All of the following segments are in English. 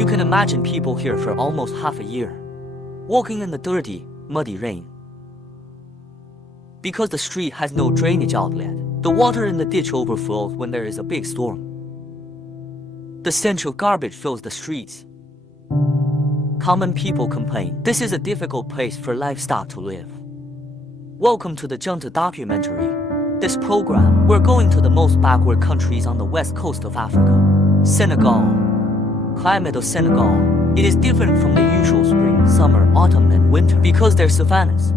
You can imagine people here for almost half a year, walking in the dirty, muddy rain. Because the street has no drainage outlet, the water in the ditch overflows when there is a big storm. The stench of garbage fills the streets. Common people complain, this is a difficult place for livestock to live. Welcome to the Junta documentary. This program, we're going to the most backward countries on the west coast of Africa. Senegal. Climate of Senegal. It is different from the usual spring, summer, autumn, and winter because they're savannas.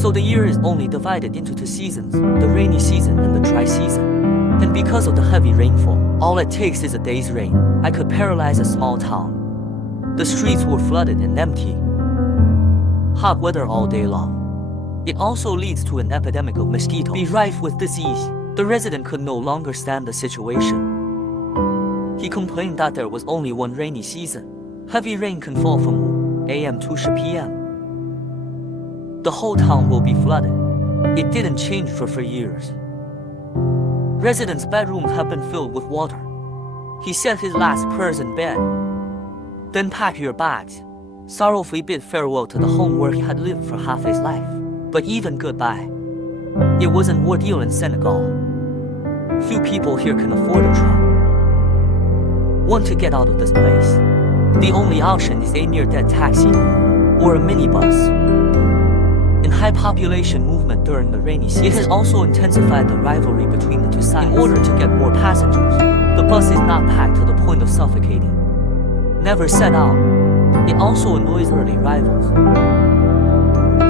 So the year is only divided into two seasons, the rainy season and the dry season. And because of the heavy rainfall, all it takes is a day's rain. I could paralyze a small town. The streets were flooded and empty. Hot weather all day long. It also leads to an epidemic of mosquitoes, be rife with disease. The resident could no longer stand the situation. He complained that there was only one rainy season. Heavy rain can fall from AM to PM. The whole town will be flooded. It didn't change for years. Residents' bedrooms have been filled with water. He said his last prayers in bed. Then pack your bags. Sorrowfully bid farewell to the home where he had lived for half his life. But even goodbye, it was an ordeal in Senegal. Few people here can afford a truck. Want to get out of this place? The only option is a near-dead taxi or a minibus. In high population movement during the rainy season, it has also intensified the rivalry between the two sides. In order to get more passengers, the bus is not packed to the point of suffocating. Never set out. It also annoys early rivals.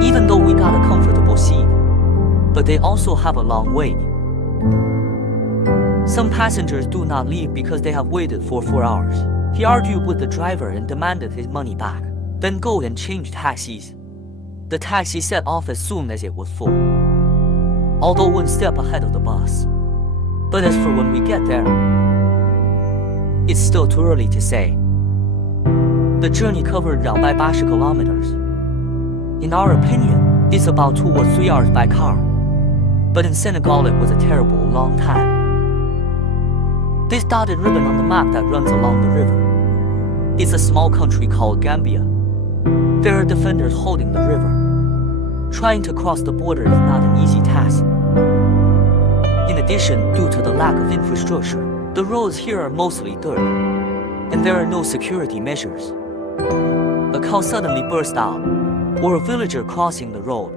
Even though we got a comfortable seat, but they also have a long wait. Some passengers do not leave because they have waited for 4 hours. He argued with the driver and demanded his money back. Then go and change taxis. The taxi set off as soon as it was full, although one step ahead of the bus. But as for when we get there, it's still too early to say. The journey covered around 80 kilometers. In our opinion, it's about 2 or 3 hours by car. But in Senegal it was a terrible long time. This dotted ribbon on the map that runs along the river. It's a small country called Gambia. There are defenders holding the river. Trying to cross the border is not an easy task. In addition, due to the lack of infrastructure, the roads here are mostly dirt, and there are no security measures. A cow suddenly burst out, or a villager crossing the road,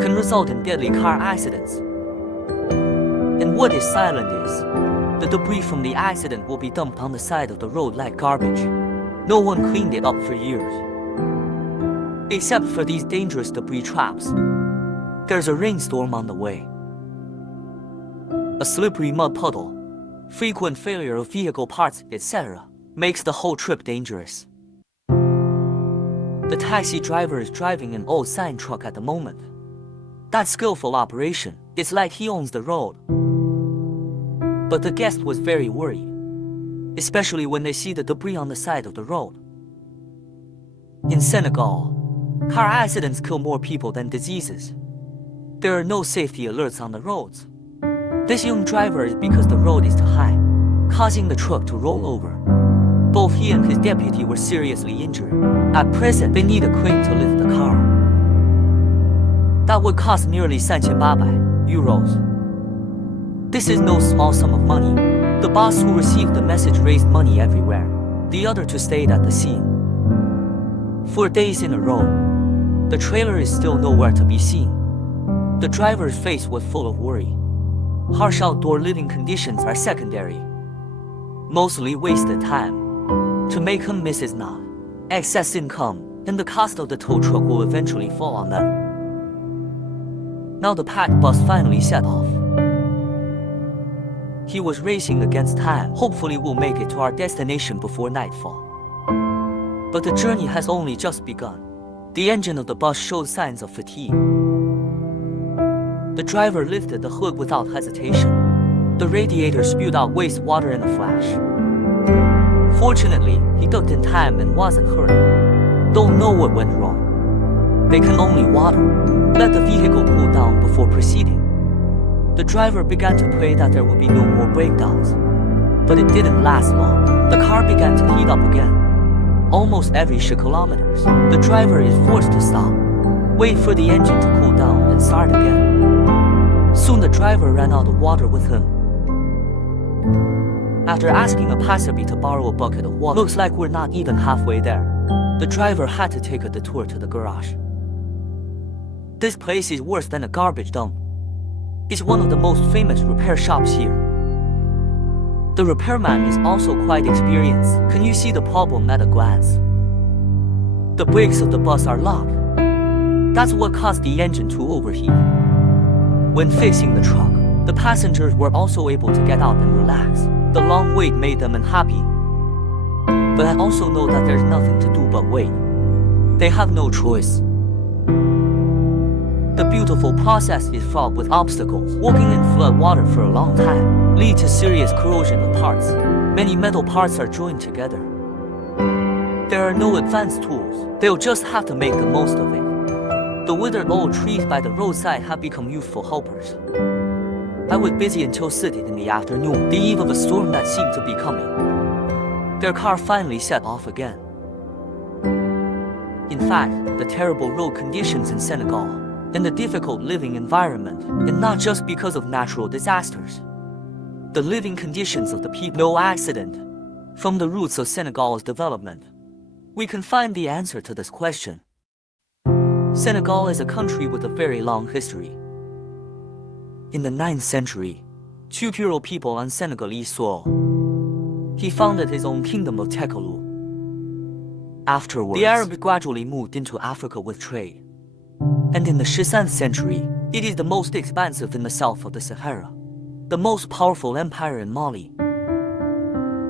can result in deadly car accidents. And what is silent is, the debris from the accident will be dumped on the side of the road like garbage. No one cleaned it up for years. Except for these dangerous debris traps. There's a rainstorm on the way. A slippery mud puddle, frequent failure of vehicle parts, etc., makes the whole trip dangerous. The taxi driver is driving an old sign truck at the moment. That skillful operation, it's like he owns the road. But the guest was very worried, especially when they see the debris on the side of the road. In Senegal, car accidents kill more people than diseases. There are no safety alerts on the roads. This young driver is because the road is too high, causing the truck to roll over. Both he and his deputy were seriously injured. At present, they need a crane to lift the car. That would cost nearly 3,800 euros. This is no small sum of money. The boss who received the message raised money everywhere. The other two stayed at the scene. 4 days in a row, the trailer is still nowhere to be seen. The driver's face was full of worry. Harsh outdoor living conditions are secondary. Mostly wasted time. To make him miss is not. Excess income, and the cost of the tow truck will eventually fall on them. Now the packed bus finally set off. He was racing against time. Hopefully we'll make it to our destination before nightfall. But the journey has only just begun. The engine of the bus showed signs of fatigue. The driver lifted the hood without hesitation. The radiator spewed out wastewater in a flash. Fortunately, he ducked in time and wasn't hurt. Don't know what went wrong. They can only water. Let the vehicle cool down before proceeding. The driver began to pray that there would be no more breakdowns. But it didn't last long. The car began to heat up again. Almost every 10 kilometers, the driver is forced to stop, wait for the engine to cool down and start again. Soon the driver ran out of water with him. After asking a passerby to borrow a bucket of water, looks like we're not even halfway there. The driver had to take a detour to the garage. This place is worse than a garbage dump. It's one of the most famous repair shops here. The repairman is also quite experienced. Can you see the problem at a glance? The brakes of the bus are locked. That's what caused the engine to overheat. When fixing the truck, the passengers were also able to get out and relax. The long wait made them unhappy. But I also know that there's nothing to do but wait. They have no choice. The beautiful process is fraught with obstacles. Walking in flood water for a long time leads to serious corrosion of parts. Many metal parts are joined together. There are no advanced tools. They'll just have to make the most of it. The withered old trees by the roadside have become useful helpers. I was busy until 6 in the afternoon, the eve of a storm that seemed to be coming. Their car finally set off again. In fact, the terrible road conditions in Senegal, and the difficult living environment, and not just because of natural disasters. The living conditions of the people, no accident. From the roots of Senegal's development, we can find the answer to this question. Senegal is a country with a very long history. In the 9th century, Chukuro people on Senegalese soil. He founded his own kingdom of Tekelu. Afterwards, the Arabs gradually moved into Africa with trade. And in the 16th century, it is the most expansive in the south of the Sahara, the most powerful empire in Mali.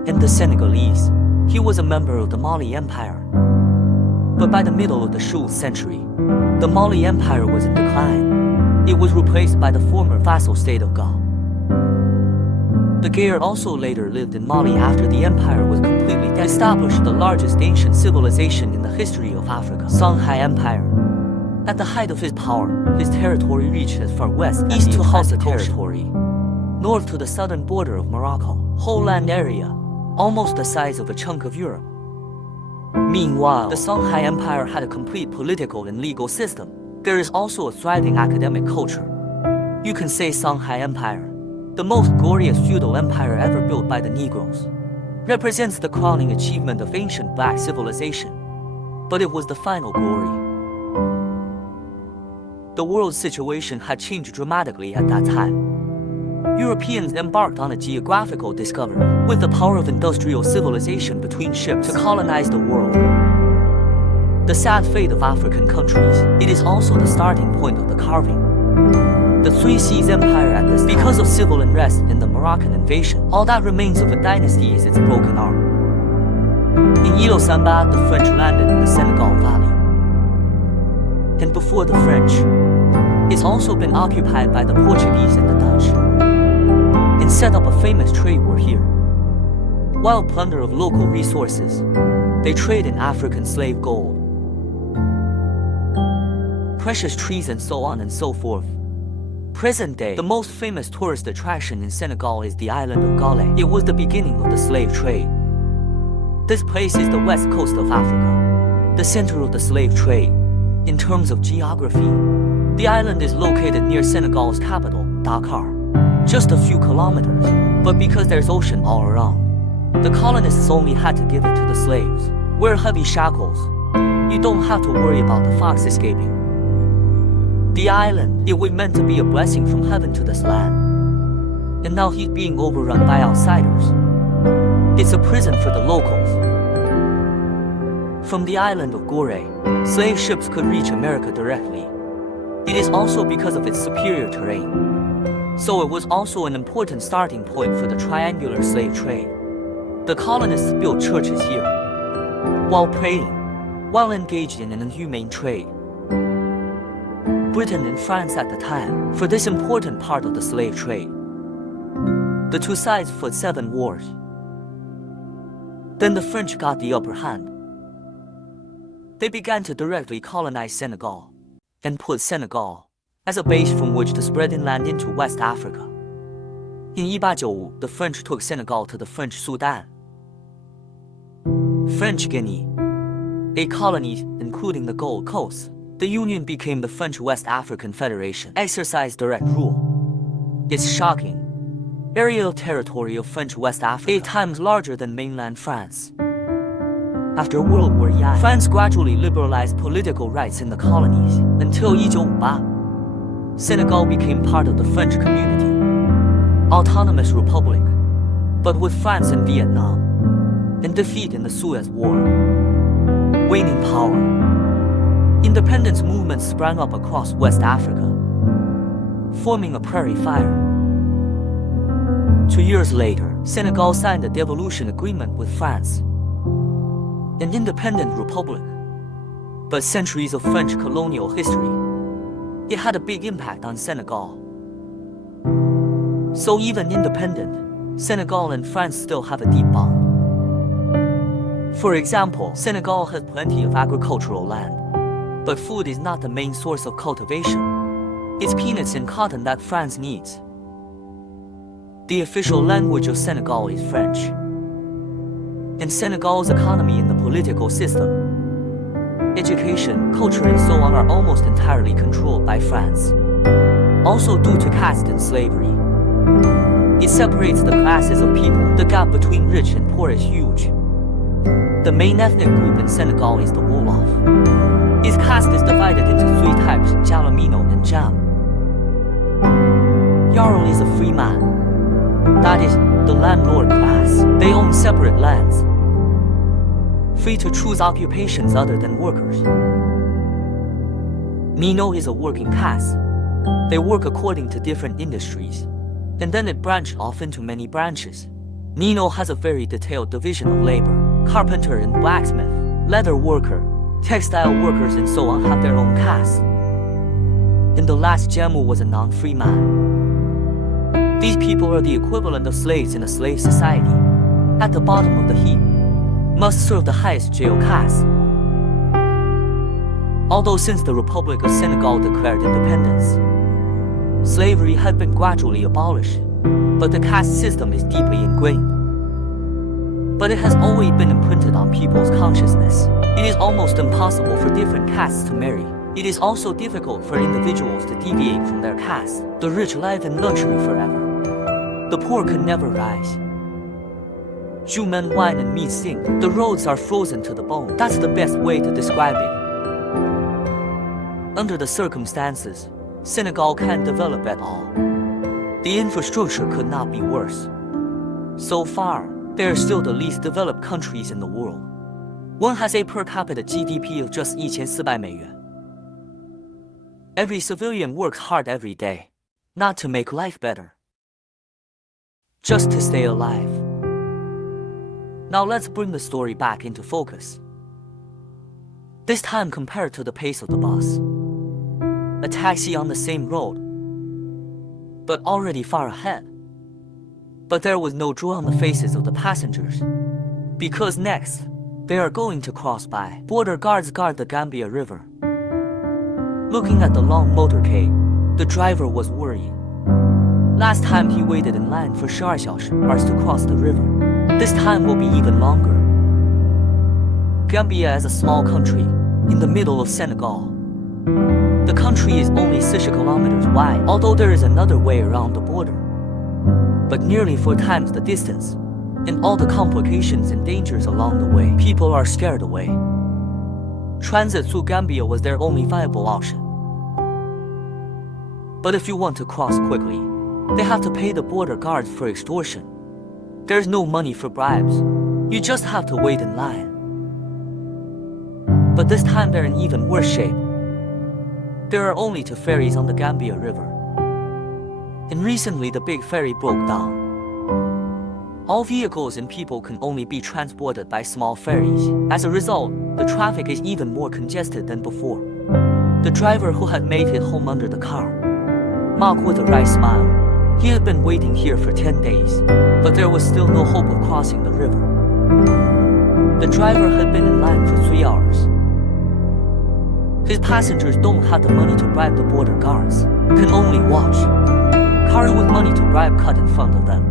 And the Senegalese, he was a member of the Mali Empire. But by the middle of the 12th century, the Mali Empire was in decline. It was replaced by the former vassal state of Ghana. The Gair also later lived in Mali after the empire was completely established, the largest ancient civilization in the history of Africa, Songhai Empire. At the height of his power, his territory reached as far west east to Hausa territory, north to the southern border of Morocco, whole land area, almost the size of a chunk of Europe. Meanwhile, the Songhai Empire had a complete political and legal system. There is also a thriving academic culture. You can say Songhai Empire, the most glorious feudal empire ever built by the Negroes, represents the crowning achievement of ancient black civilization. But it was the final glory. The world's situation had changed dramatically at that time. Europeans embarked on a geographical discovery with the power of industrial civilization between ships to colonize the world. The sad fate of African countries, it is also the starting point of the carving. The Three Seas Empire at this, because of civil unrest and the Moroccan invasion, all that remains of a dynasty is its broken arm. In Ilo Samba, the French landed in the Senegal Valley. And before the French, it's also been occupied by the Portuguese and the Dutch, and set up a famous trade war here. While plunder of local resources, they trade in African slave gold, precious trees and so on and so forth. Present day, the most famous tourist attraction in Senegal is the island of Gale. It was the beginning of the slave trade. This place is the west coast of Africa, the center of the slave trade. In terms of geography, the island is located near Senegal's capital, Dakar, just a few kilometers. But because there's ocean all around, the colonists only had to give it to the slaves. Wear heavy shackles. You don't have to worry about the fox escaping. The island, it was meant to be a blessing from heaven to this land. And now he's being overrun by outsiders. It's a prison for the locals. From the island of Gore, slave ships could reach America directly. It is also because of its superior terrain. So it was also an important starting point for the triangular slave trade. The colonists built churches here, while praying, while engaged in an inhumane trade. Britain and France at the time, for this important part of the slave trade. The two sides fought 7 wars. Then the French got the upper hand. They began to directly colonize Senegal, and put Senegal as a base from which to spread inland into West Africa. In 1895, the French took Senegal to the French Sudan, French Guinea, 8 colonies, including the Gold Coast. The Union became the French West African Federation, exercised direct rule. It's shocking. Aerial territory of French West Africa, 8 times larger than mainland France. After World War I, France gradually liberalized political rights in the colonies. Until 1958, Senegal became part of the French community, autonomous republic, but with France and Vietnam, and defeat in the Suez War. Waning power. Independence movements sprang up across West Africa, forming a prairie fire. 2 years later, Senegal signed a devolution agreement with France, an independent republic. But centuries of French colonial history, it had a big impact on Senegal. So even independent, Senegal and France still have a deep bond. For example, Senegal has plenty of agricultural land, but food is not the main source of cultivation. It's peanuts and cotton that France needs. The official language of Senegal is French. And Senegal's economy and the political system, education, culture and so on are almost entirely controlled by France. Also due to caste and slavery. It separates the classes of people. The gap between rich and poor is huge. The main ethnic group in Senegal is the Wolof. Its caste is divided into 3 types, Jalomino and Jam. Yarl is a free man. That is, the landlord class. They own separate lands, free to choose occupations other than workers. Mino is a working class. They work according to different industries, and then it branched off into many branches. Mino has a very detailed division of labor. Carpenter and blacksmith, leather worker, textile workers and so on have their own caste. And the last Jamu was a non-free man. These people are the equivalent of slaves in a slave society. At the bottom of the heap, must serve the highest jail caste. Although since the Republic of Senegal declared independence, slavery had been gradually abolished, but the caste system is deeply ingrained. But it has always been imprinted on people's consciousness. It is almost impossible for different castes to marry. It is also difficult for individuals to deviate from their caste. The rich live in luxury forever. The poor can never rise. Jew men whine and meat sink. The roads are frozen to the bone. That's the best way to describe it. Under the circumstances, Senegal can't develop at all. The infrastructure could not be worse. So far, they are still the least developed countries in the world. One has a per capita GDP of just $1,400. Every civilian works hard every day, not to make life better, just to stay alive. Now let's bring the story back into focus. This time compared to the pace of the bus. A taxi on the same road, but already far ahead. But there was no joy on the faces of the passengers, because next, they are going to cross by. Border guards guard the Gambia River. Looking at the long motorcade, the driver was worried. Last time he waited in line for 12 hours to cross the river. This time will be even longer. Gambia is a small country, in the middle of Senegal. The country is only 6 kilometers wide, although there is another way around the border. But nearly 4 times the distance, and all the complications and dangers along the way. People are scared away. Transit through Gambia was their only viable option. But if you want to cross quickly, they have to pay the border guards for extortion. There's no money for bribes. You just have to wait in line. But this time they're in even worse shape. There are only 2 ferries on the Gambia River. And recently the big ferry broke down. All vehicles and people can only be transported by small ferries. As a result, the traffic is even more congested than before. The driver who had made it home under the car mocked with a wry smile. He had been waiting here for 10 days, but there was still no hope of crossing the river. The driver had been in line for 3 hours. His passengers don't have the money to bribe the border guards, can only watch. hurry with money to bribe cut in front of them.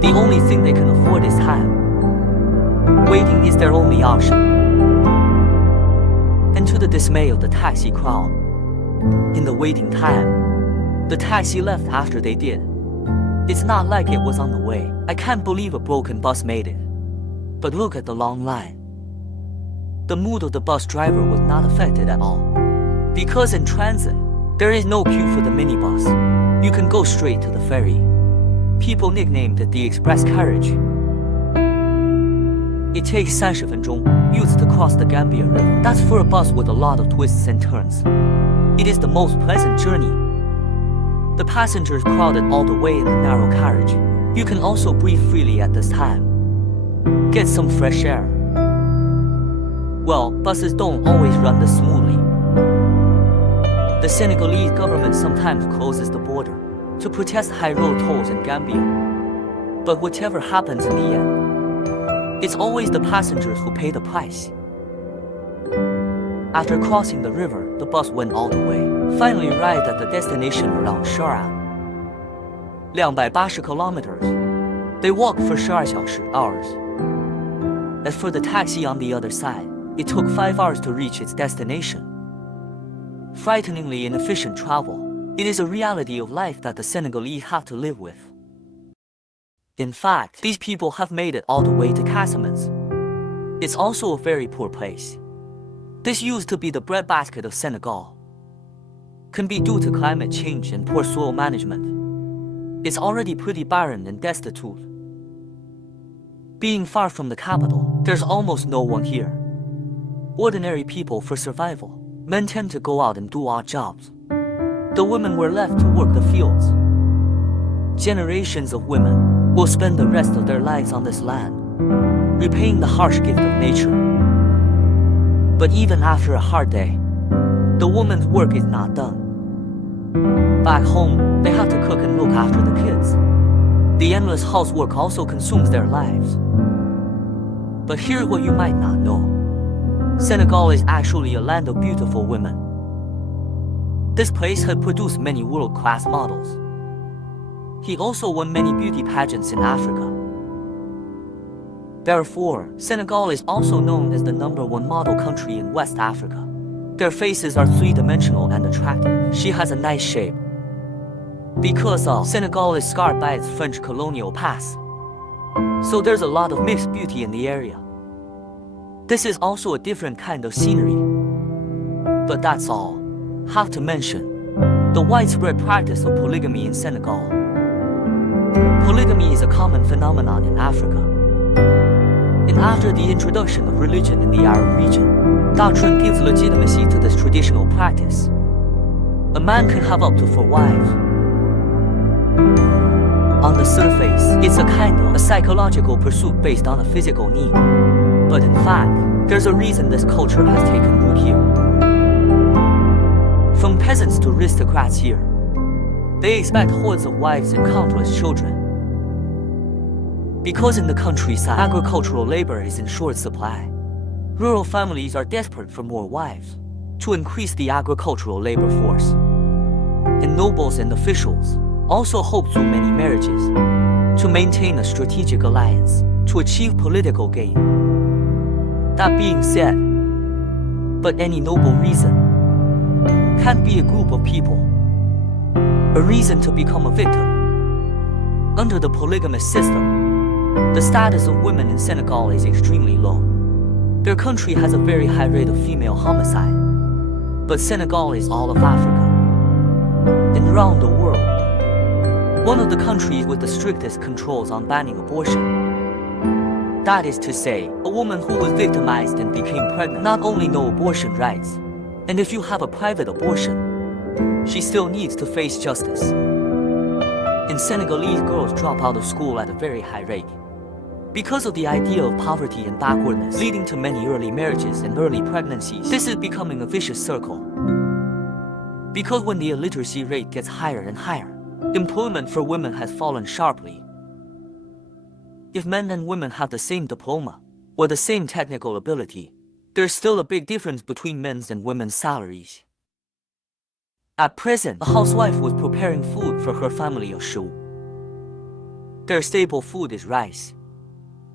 The only thing they can afford is time. Waiting is their only option. And to the dismay of the taxi crowd, in the waiting time, the taxi left after they did. It's not like it was on the way. I can't believe a broken bus made it. But look at the long line. The mood of the bus driver was not affected at all. Because in transit, there is no queue for the minibus. You can go straight to the ferry. People nicknamed it the express carriage. It takes 30 分钟 used to cross the Gambia River. That's for a bus with a lot of twists and turns. It is the most pleasant journey. The passengers crowded all the way in the narrow carriage. You can also breathe freely at this time. Get some fresh air. Well, buses don't always run this smoothly. The Senegalese government sometimes closes the border to protest high road tolls in Gambia. But whatever happens in the end, it's always the passengers who pay the price. After crossing the river, the bus went all the way. Finally arrived at the destination around Sharan. 280 kilometers. They walked for 12 hours. As for the taxi on the other side, it took 5 hours to reach its destination. Frighteningly inefficient travel. It is a reality of life that the Senegalese have to live with. In fact, these people have made it all the way to Casamance. It's also a very poor place. This used to be the breadbasket of Senegal. Can be due to climate change and poor soil management. It's already pretty barren and destitute. Being far from the capital, there's almost no one here. Ordinary people for survival. Men tend to go out and do odd jobs. The women were left to work the fields. Generations of women will spend the rest of their lives on this land, repaying the harsh gift of nature. But even after a hard day, the woman's work is not done. Back home, they have to cook and look after the kids. The endless housework also consumes their lives. But here's what you might not know. Senegal is actually a land of beautiful women. This place had produced many world-class models. He also won many beauty pageants in Africa. Therefore, Senegal is also known as the #1 model country in West Africa. Their faces are three-dimensional and attractive. She has a nice shape. Because Senegal is scarred by its French colonial past. So there's a lot of mixed beauty in the area. This is also a different kind of scenery. But that's all. Have to mention the widespread practice of polygamy in Senegal. Polygamy is a common phenomenon in Africa. And after the introduction of religion in the Arab region, doctrine gives legitimacy to this traditional practice. A man can have up to 4 wives. On the surface, it's a kind of a psychological pursuit based on a physical need. But in fact, there's a reason this culture has taken root here. From peasants to aristocrats here, they expect hordes of wives and countless children. Because in the countryside, agricultural labor is in short supply. Rural families are desperate for more wives to increase the agricultural labor force. And nobles and officials also hope through many marriages to maintain a strategic alliance to achieve political gain. That being said, but any noble reason can't be a group of people, a reason to become a victim. Under the polygamous system, the status of women in Senegal is extremely low. Their country has a very high rate of female homicide. But Senegal is all of Africa. And around the world, one of the countries with the strictest controls on banning abortion. That is to say, a woman who was victimized and became pregnant not only no abortion rights, and if you have a private abortion, she still needs to face justice. And Senegalese girls drop out of school at a very high rate. Because of the idea of poverty and backwardness leading to many early marriages and early pregnancies, this is becoming a vicious circle. Because when the illiteracy rate gets higher and higher, employment for women has fallen sharply. If men and women have the same diploma or the same technical ability, there's still a big difference between men's and women's salaries. At present, the housewife was preparing food for her family of Shu. Their staple food is rice.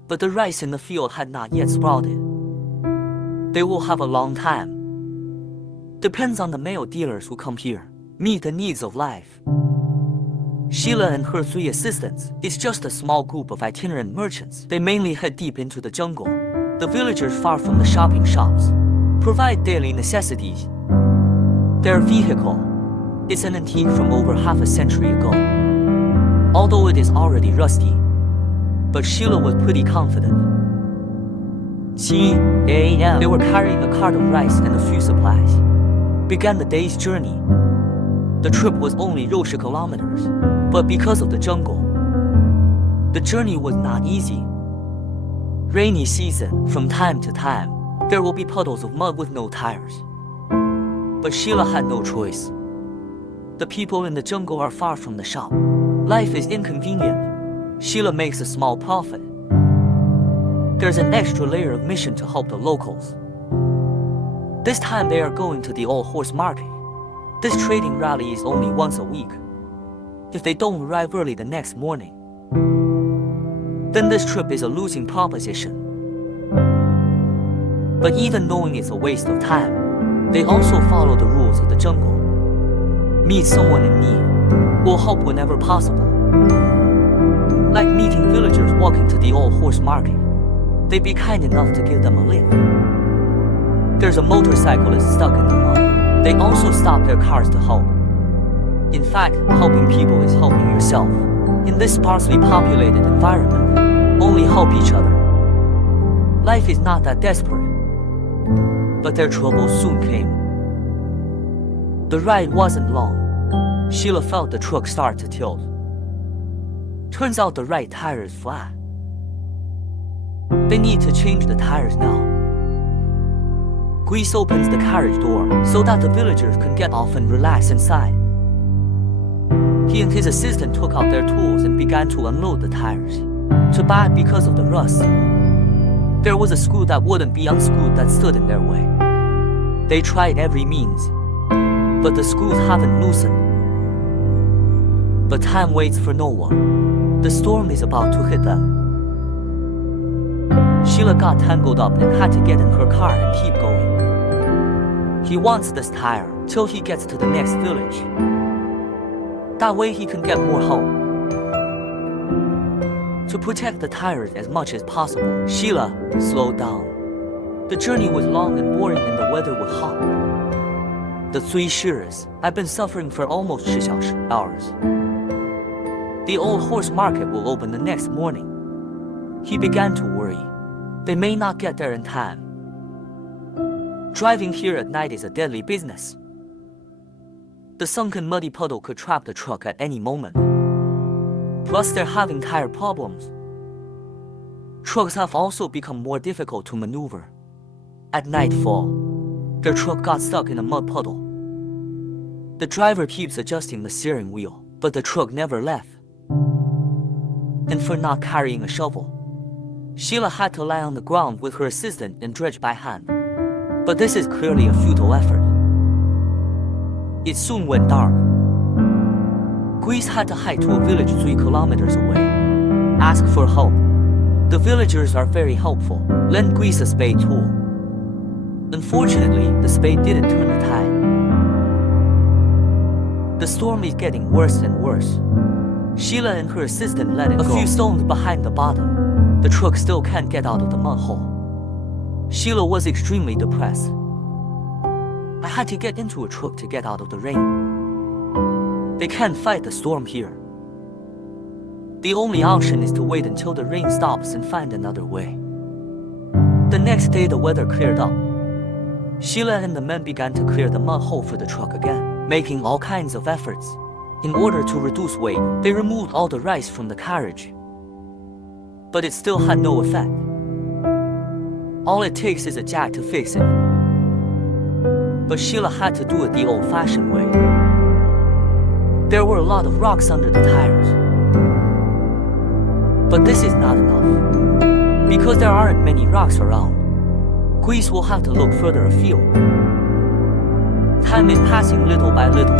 But the rice in the field had not yet sprouted. They will have a long time. Depends on the male dealers who come here. Meet the needs of life. Sheila and her 3 assistants is just a small group of itinerant merchants. They mainly head deep into the jungle. The villagers far from the shopping shops provide daily necessities. Their vehicle is an antique from over half a century ago. Although it is already rusty, but Sheila was pretty confident. 7 a.m. They were carrying a cart of rice and a few supplies. Began the day's journey. The trip was only 60 kilometers, but because of the jungle, the journey was not easy. Rainy season, from time to time, there will be puddles of mud with no tires. But Sheila had no choice. The people in the jungle are far from the shop. Life is inconvenient. Sheila makes a small profit. There's an extra layer of mission to help the locals. This time they are going to the old horse market. This trading rally is only once a week. If they don't arrive early the next morning, then this trip is a losing proposition. But even knowing it's a waste of time, they also follow the rules of the jungle. Meet someone in need, will help whenever possible. Like meeting villagers walking to the old horse market, they'd be kind enough to give them a lift. There's a motorcyclist stuck in the mud. They also stop their cars to help. In fact, helping people is helping yourself. In this sparsely populated environment, only help each other. Life is not that desperate. But their troubles soon came. The ride wasn't long. Sheila felt the truck start to tilt. Turns out the right tire is flat. They need to change the tires now. Grease opens the carriage door so that the villagers can get off and relax inside. He and his assistant took out their tools and began to unload the tires. Too bad because of the rust. There was a screw that wouldn't be unscrewed that stood in their way. They tried every means, but the screws haven't loosened. But time waits for no one. The storm is about to hit them. Sheila got tangled up and had to get in her car and keep going. He wants this tire till he gets to the next village. That way he can get more help. To protect the tires as much as possible, Sheila slowed down. The journey was long and boring and the weather was hot. The 3 shearers had been suffering for almost 6 hours. The old horse market will open the next morning. He began to worry. They may not get there in time. Driving here at night is a deadly business. The sunken muddy puddle could trap the truck at any moment. Plus they're having tire problems. Trucks have also become more difficult to maneuver. At nightfall, their truck got stuck in a mud puddle. The driver keeps adjusting the steering wheel, but the truck never left. And for not carrying a shovel, Sheila had to lie on the ground with her assistant and dredge by hand. But this is clearly a futile effort. It soon went dark. Grease had to hike to a village 3 kilometers away. Ask for help. The villagers are very helpful. Lend Grease a spade tool. Unfortunately, the spade didn't turn the tide. The storm is getting worse and worse. Sheila and her assistant let it go. A few stones behind the bottom. The truck still can't get out of the mud hole. Sheila was extremely depressed. I had to get into a truck to get out of the rain. They can't fight the storm here. The only option is to wait until the rain stops and find another way. The next day the weather cleared up. Sheila and the men began to clear the mud hole for the truck again, making all kinds of efforts. In order to reduce weight, they removed all the rice from the carriage. But it still had no effect. All it takes is a jack to fix it. But Sheila had to do it the old-fashioned way. There were a lot of rocks under the tires. But this is not enough. Because there aren't many rocks around, Grease will have to look further afield. Time is passing little by little.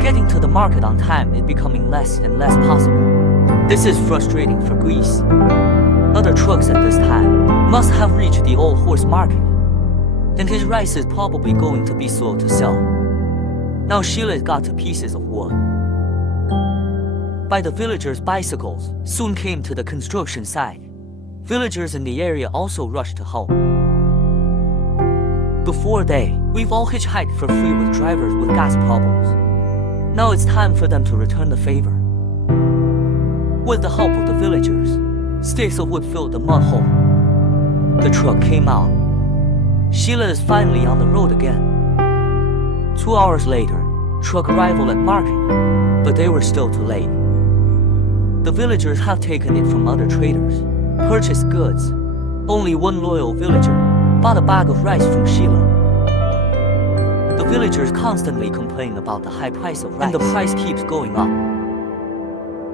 Getting to the market on time is becoming less and less possible. This is frustrating for Greece. Other trucks at this time must have reached the old horse market, and his rice is probably going to be slow to sell. Now Sheila's got to pieces of wood. By the villagers' bicycles soon came to the construction site. Villagers in the area also rushed to help. Before we've all hitchhiked for free with drivers with gas problems. Now it's time for them to return the favor. With the help of the villagers, sticks of wood filled the mud hole. The truck came out. Sheila is finally on the road again. 2 hours later, truck arrival at market, but they were still too late. The villagers have taken it from other traders, purchased goods. Only one loyal villager bought a bag of rice from Sheila. The villagers constantly complain about the high price of rice, and the price keeps going up.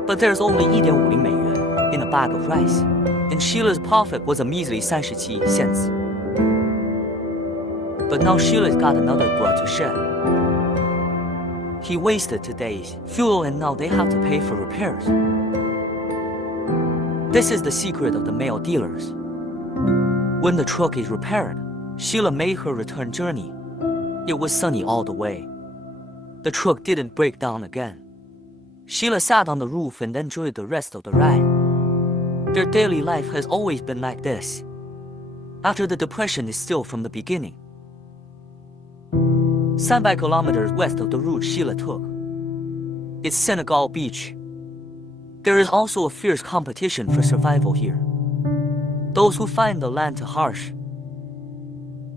But there's only 1.50美元 in a bag of rice, and Sheila's profit was a measly 37 cents. But now Sheila's got another blood to shed. He wasted today's fuel and now they have to pay for repairs. This is the secret of the male dealers. When the truck is repaired, Sheila made her return journey. It was sunny all the way. The truck didn't break down again. Sheila sat on the roof and enjoyed the rest of the ride. Their daily life has always been like this. After the depression is still from the beginning. 300 kilometers west of the route Sheila took. It's Senegal beach. There is also a fierce competition for survival here. Those who find the land too harsh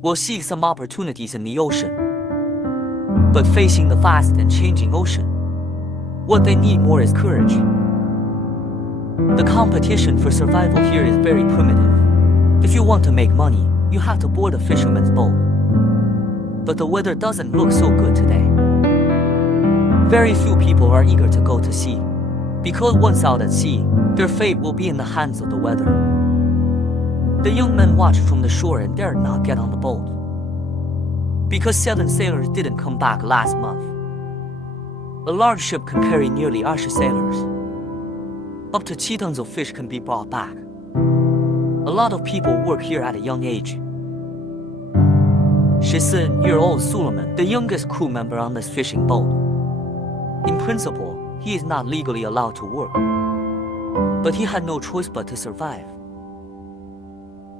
will seek some opportunities in the ocean. But facing the vast and changing ocean, what they need more is courage. The competition for survival here is very primitive. If you want to make money, you have to board a fisherman's boat. But the weather doesn't look so good today. Very few people are eager to go to sea, because once out at sea, their fate will be in the hands of the weather. The young men watched from the shore and dared not get on the boat, because 7 sailors didn't come back last month. A large ship can carry nearly 20 sailors. Up to 7 tons of fish can be brought back. A lot of people work here at a young age. 14-year-old Suleiman, the youngest crew member on this fishing boat. In principle, he is not legally allowed to work, but he had no choice but to survive.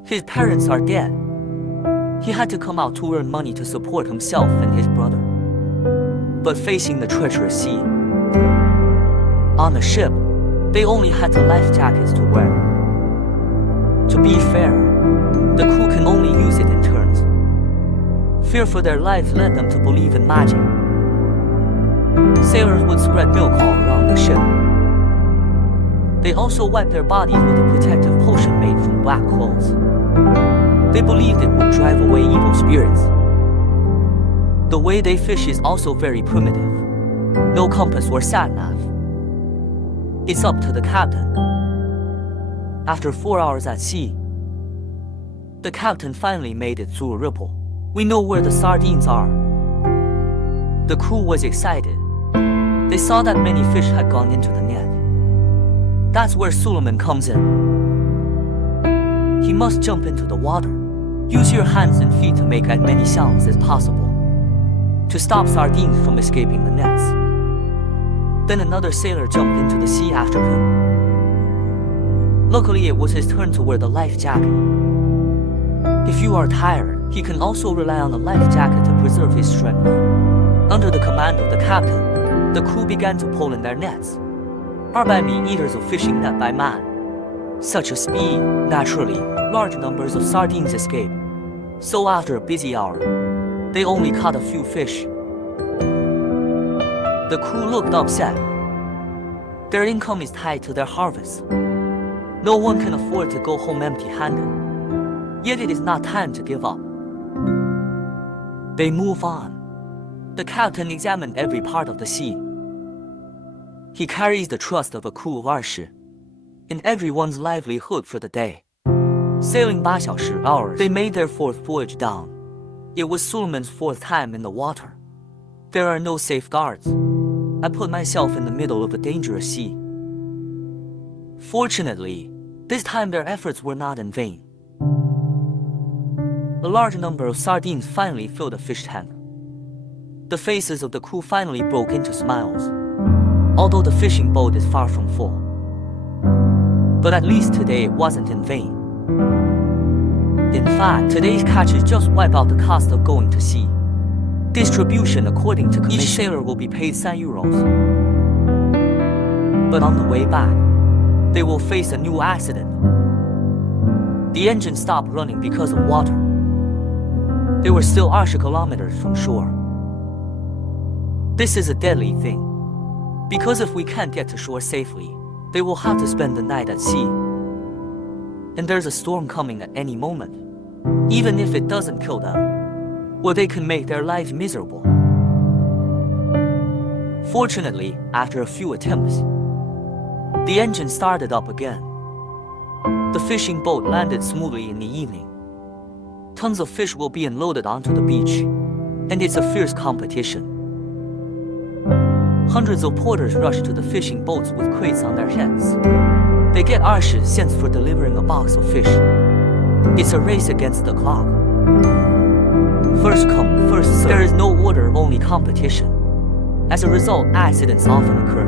His parents are dead. He had to come out to earn money to support himself and his brother. But facing the treacherous sea, on the ship, they only had the life jackets to wear. To be fair, the crew can only use it in turns. Fear for their lives led them to believe in magic. Sailors would spread milk all around the ship. They also wiped their bodies with a protective potion made from black cloves. They believed it would drive away evil spirits. The way they fish is also very primitive. No compass or sat-nav. It's up to the captain. After 4 hours at sea, the captain finally made it through a ripple. We know where the sardines are. The crew was excited. They saw that many fish had gone into the net. That's where Suleiman comes in. He must jump into the water. Use your hands and feet to make as many sounds as possible to stop sardines from escaping the nets. Then another sailor jumped into the sea after him. Luckily, it was his turn to wear the life jacket. If you are tired, he can also rely on the life jacket to preserve his strength. Under the command of the captain, the crew began to pull in their nets. 200 meters of fishing net by man. Such a speed, naturally, large numbers of sardines escape. So after a busy hour, they only caught a few fish. The crew looked upset. Their income is tied to their harvest. No one can afford to go home empty-handed. Yet it is not time to give up. They move on. The captain examined every part of the sea. He carries the trust of a crew of 20 in everyone's livelihood for the day. Sailing 8 hours, they made their 4th voyage down. It was Suleiman's fourth time in the water. There are no safeguards. I put myself in the middle of a dangerous sea. Fortunately, this time their efforts were not in vain. A large number of sardines finally filled the fish tank. The faces of the crew finally broke into smiles, although the fishing boat is far from full. But at least today it wasn't in vain. In fact, today's catches just wipe out the cost of going to sea. Distribution according to commission. Each sailor will be paid €10. But on the way back, they will face a new accident. The engine stopped running because of water. They were still 80 kilometers from shore. This is a deadly thing, because if we can't get to shore safely, they will have to spend the night at sea. And there's a storm coming at any moment. Even if it doesn't kill them, well, they can make their lives miserable. Fortunately, after a few attempts, the engine started up again. The fishing boat landed smoothly in the evening. Tons of fish will be unloaded onto the beach, and it's a fierce competition. Hundreds of porters rush to the fishing boats with crates on their heads. They get 20 cents for delivering a box of fish. It's a race against the clock. First come, first served. There is no order, only competition. As a result, accidents often occur.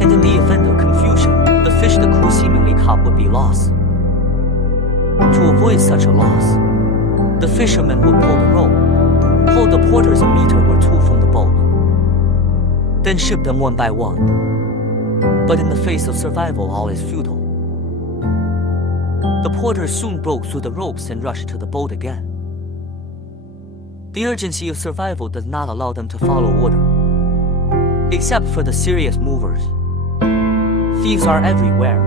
And in the event of confusion, the fish the crew seemingly caught would be lost. To avoid such a loss, the fishermen would pull the rope, hold the porters a meter or two from the boat, then ship them one by one. But in the face of survival, all is futile. The porters soon broke through the ropes and rushed to the boat again. The urgency of survival does not allow them to follow order. Except for the serious movers. Thieves are everywhere.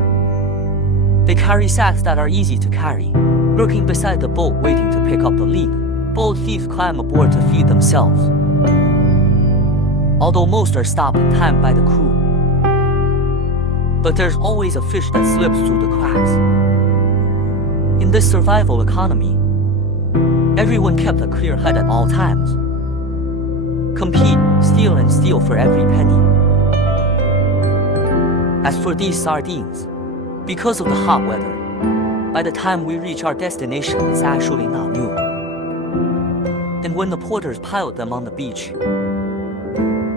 They carry sacks that are easy to carry, lurking beside the boat waiting to pick up the lead. Bold thieves climb aboard to feed themselves, although most are stopped in time by the crew. But there's always a fish that slips through the cracks. In this survival economy, everyone kept a clear head at all times. Compete, steal, and steal for every penny. As for these sardines, because of the hot weather, by the time we reach our destination, it's actually not new. And when the porters piled them on the beach,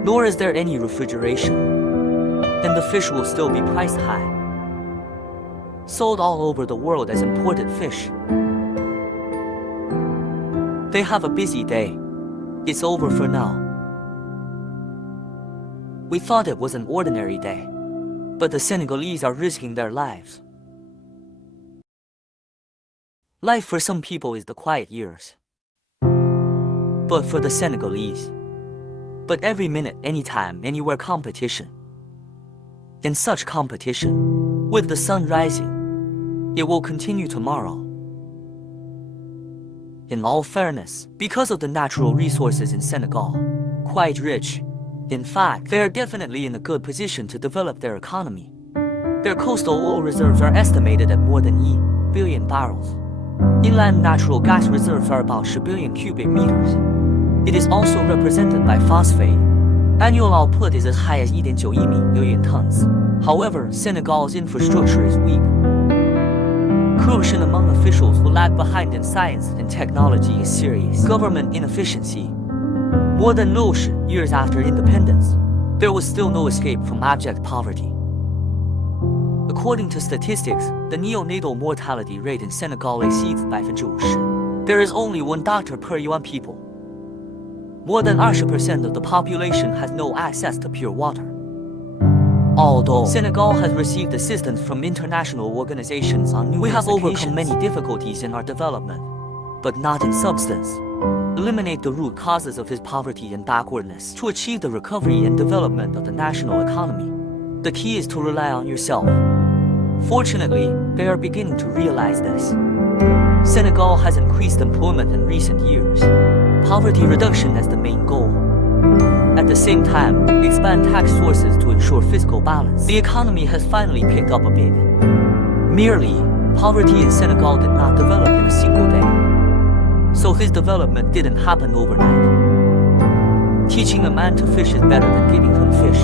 nor is there any refrigeration, and the fish will still be priced high, sold all over the world as imported fish. They have a busy day. It's over for now. We thought it was an ordinary day, but the Senegalese are risking their lives. Life for some people is the quiet years, but for the Senegalese, but every minute, anytime, anywhere competition. In such competition, with the sun rising, it will continue tomorrow. In all fairness, because of the natural resources in Senegal, quite rich. In fact, they are definitely in a good position to develop their economy. Their coastal oil reserves are estimated at more than 1 billion barrels. Inland natural gas reserves are about 10 billion cubic meters. It is also represented by phosphate. Annual output is as high as 1.91 million tons. However, Senegal's infrastructure is weak. Corruption among officials who lag behind in science and technology is serious. Government inefficiency. More than 90 years after independence, there was still no escape from abject poverty. According to statistics, the neonatal mortality rate in Senegal exceeds 50%. There is only 1 doctor per 1 people. More than 80% of the population has no access to pure water. Although Senegal has received assistance from international organizations on numerous occasions, we have overcome many difficulties in our development, but not in substance. Eliminate the root causes of his poverty and backwardness to achieve the recovery and development of the national economy. The key is to rely on yourself. Fortunately, they are beginning to realize this. Senegal has increased employment in recent years, poverty reduction as the main goal. At the same time, expand tax sources to ensure fiscal balance. The economy has finally picked up a bit. Merely, poverty in Senegal did not develop in a single day. So his development didn't happen overnight. Teaching a man to fish is better than giving him fish.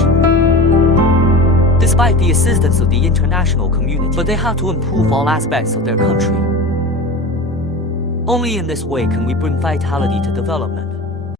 Despite the assistance of the international community, but they have to improve all aspects of their country. Only in this way can we bring vitality to development.